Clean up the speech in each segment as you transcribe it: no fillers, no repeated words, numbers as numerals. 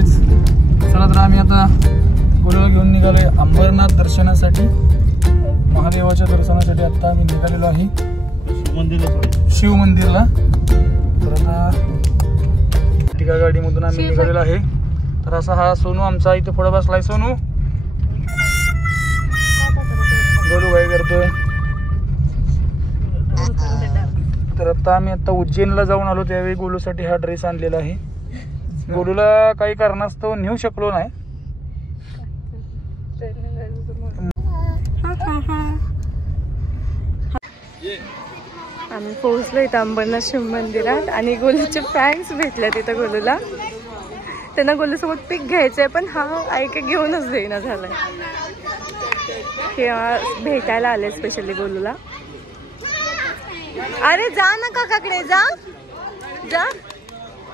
Guys, चला तर आम्ही आता गोलूला घेऊन निघालोय अंबरनाथ दर्शनासाठी, महादेवाच्या दर्शनासाठी. आता आम्ही निघालेलो आहे शिव मंदिरला. तर आता टिका गाडीमधून आम्ही निघालेलो आहे. तर असा हा सोनू आमचा इथे पुढे बसलाय. सोनू गोलू काय करतोय? तर आता आम्ही उज्जैनला जाऊन आलो, त्यावेळी गोलूसाठी हा ड्रेस आणलेला आहे. गोलूला काही कारणास्तव नेऊ शकलो नाही. आम्ही पोहोचलो इथं अंबरनाथ शिव मंदिरात आणि गोलूचे फॅन्स भेटले तिथं गोलूला. त्यांना गोलूसोबत पिक घ्यायचंय पण हा ऐका घेऊनच देईना झालाय. हे भेटायला आले स्पेशली गोलूला. अरे जा ना काकाकडे, जा जा,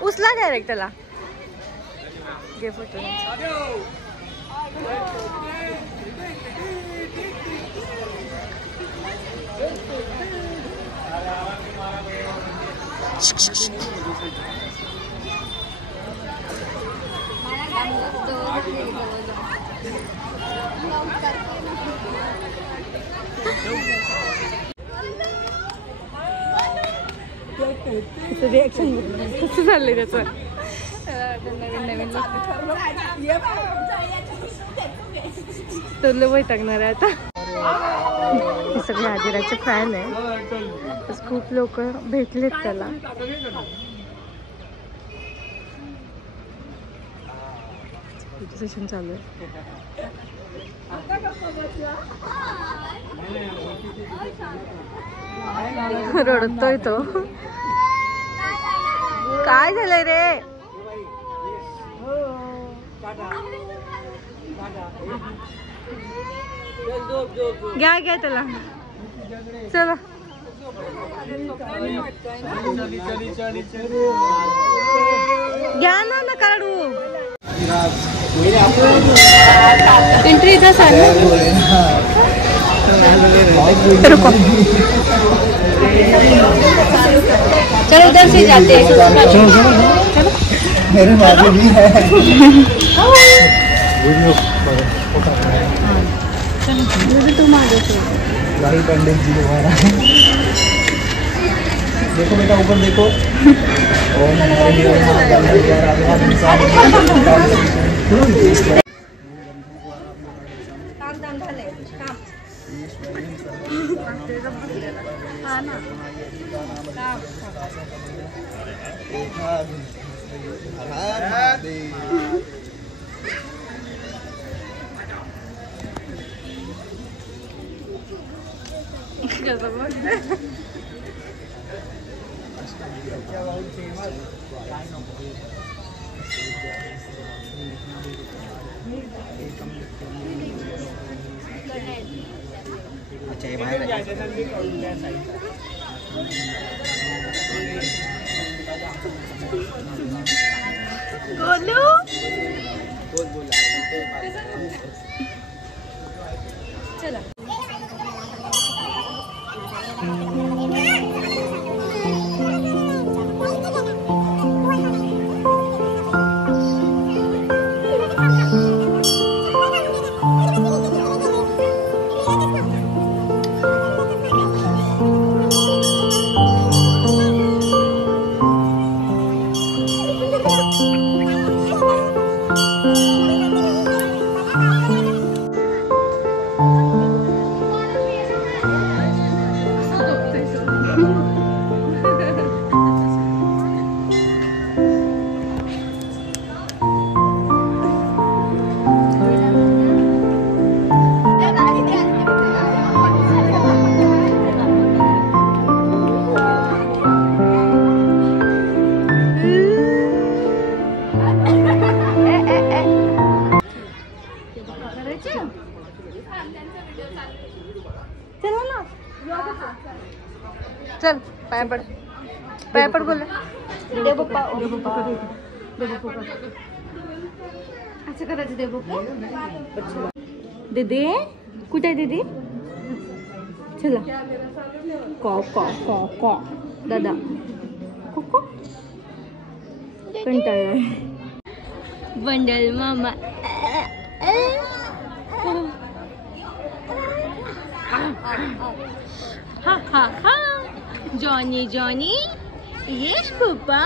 उचला डायरेक्ट त्याला. घे फोटो. रिएक्शन कसं झालंय त्याचं? नवीन नवीन तुला वैतागणार आहे आता. हे सगळे आदिराचे फॅन आहे. खूप लोक भेटलेत त्याला. सेशन चालू आहे. रडतोय तो. काय झालंय रे? घ्या घ्या त्याला. चला घ्या ना, काढू. एंट्री इधर से रुको, चलो उधर से जाते हैं. चलो चलो, मेरे बाजू भी है. तुम आगे से गाड़ी पंडित जी दोबारा. देखो बेटा, ऊपर देखो. गोलू चला. चल पाया पड बोल. दे पप्पा. असं करायचं. दे पप्पा. दीदी कुठे आहे दीदी? चला. कॉ कॉ कॉ कॉ दादा. कंटाळा. बंडल मामा. हा हा हा. Johnny Johnny. Yes papa.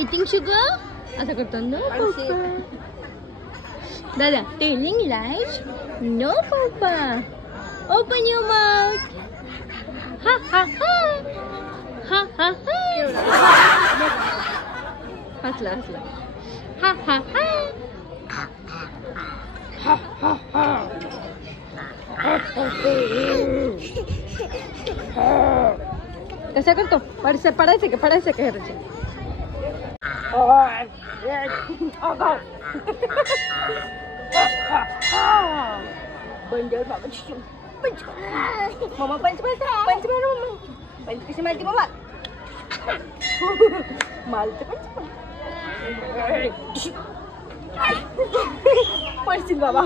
Eating sugar. असं करतो ना पप्पा. दादा टेलिंग लाईज. नो पप्पा. Open your mouth. हा हा हा. हा हा हा. हसला हसला. हा हा हा. हा हा हा. कसा करतो? पडायचं का घराच्या? बंडल बाबा पंच मामा पंच कशी मारते मामा? मारते पंच पडशील बाबा.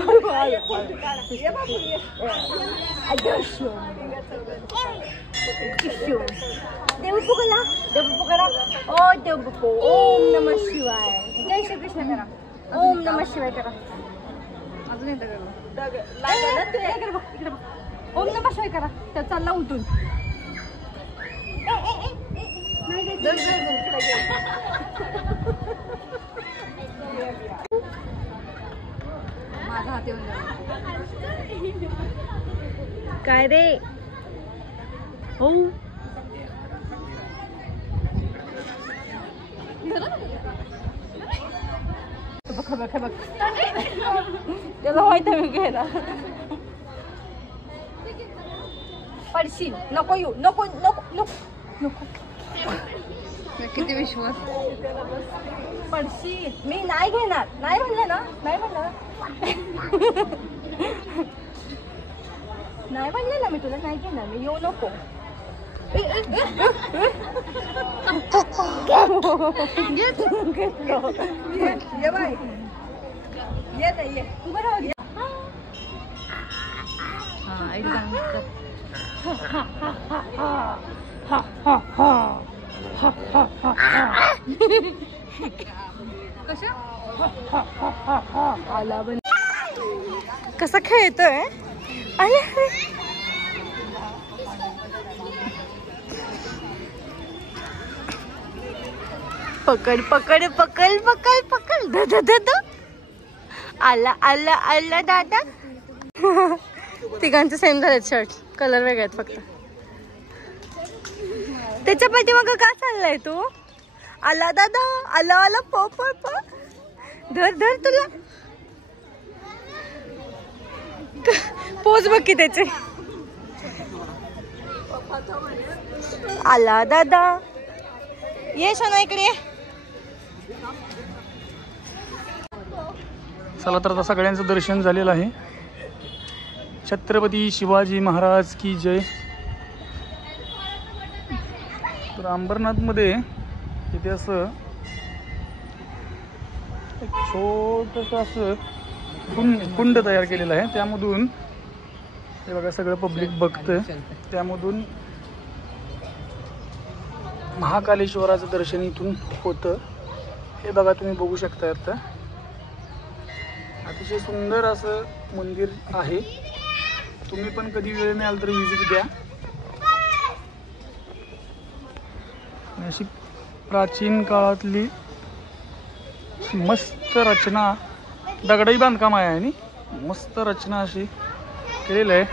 देव पुकारा. ओ देव पुको. ओम नमः शिवाय. जय श्री कृष्ण करा. ओम नमः शिवाय करा. अजून एकदा करा. ओम नमः शिवाय करा. त्या चालला उठून. माझा हात येऊन काय रे हो. बघ त्याला माहित आहे मी घ्यायला. पडशील. नको येऊ. नको नको नको नको. किती विश्वास. पडशील. मी नाही घेणार. नाही म्हणलं ना. नाही म्हणलं ना मी तुला नाही घेणार. मी येऊ नको. ये बाय ये नाही ये. तू बरं हा एकदम. कसा खेळतोय. पकड पकड पकड पकड पकड. दादा आला आला आला दादा. तिघांचे सेम झालेत शर्ट. कलर वेगळे आहेत फक्त. त्याच्या पाठीमागं का चाललाय तू? आला दादा. आला आला. प प प. धर धर तुला. पोच बघ की त्याचे. आला दादा. ये सोना इकडे. चला तर आता सगळ्यांचं दर्शन झालेलं आहे. छत्रपती शिवाजी महाराज की जय. तर अंबरनाथमध्ये इथे असं एक छोटंसं असं कुंड तयार केलेलं आहे. त्यामधून हे बघा सगळं पब्लिक बघतं. त्यामधून महाकालेश्वराचं दर्शन इथून होतं. हे बघा तुम्ही बघू शकता. आता अतिशय सुंदर असं मंदिर आहे. तुम्ही पण कधी वेळ मिळाल तर विजिट द्या. अशी प्राचीन काळातली मस्त रचना. दगडाई बांधकाम आहे आणि मस्त रचना अशी केलेलं आहे.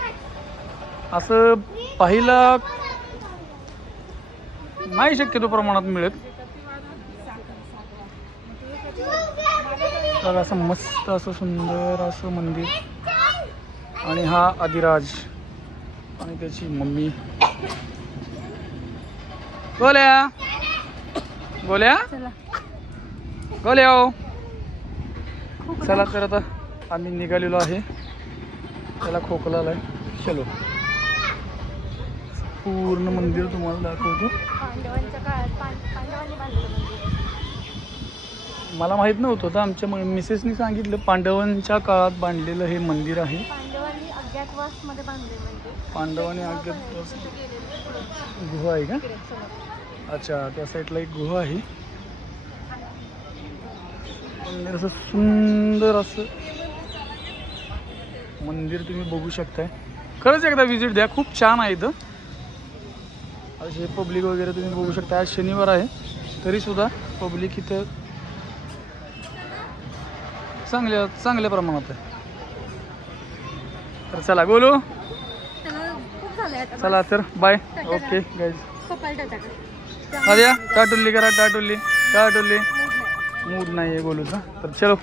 असं पाहिला नाही शक्यतो प्रमाणात मिळत. बघा असं मस्त असं सुंदर असं मंदिर. आणि हा अधिराज आणि त्याची मम्मी. गोल्या गोल्या गोल्या. चला तर आता आम्ही निघालेलो आहे. त्याला खोकला आलाय. चलो पूर्ण मंदिर तुम्हाला दाखवतो. मला माहित नव्हतं. तर आमच्या मिसेसनी सांगितलं पांडवांच्या काळात बांधलेलं हे मंदिर आहे. पांडवांनी अज्ञातवास गुहा आहे का? अच्छा त्या साईडला एक गुहा आहे. मंदिर असं सुंदर असं मंदिर तुम्ही बघू शकताय. खरंच एकदा विजिट द्या, खूप छान आहे इथं. असे पब्लिक वगैरे तुम्ही बघू शकता. आज शनिवार आहे तरी सुद्धा पब्लिक इथं चांगल्या प्रमाणात आहे. तर चला गोलू, खूप झालंय आता. चला तर बाय. Okay guys. कपाल टाका. अरे टाटुल्ली करा, टाटुल्ली मूड नाही आहे गोलूचा. तर चलो.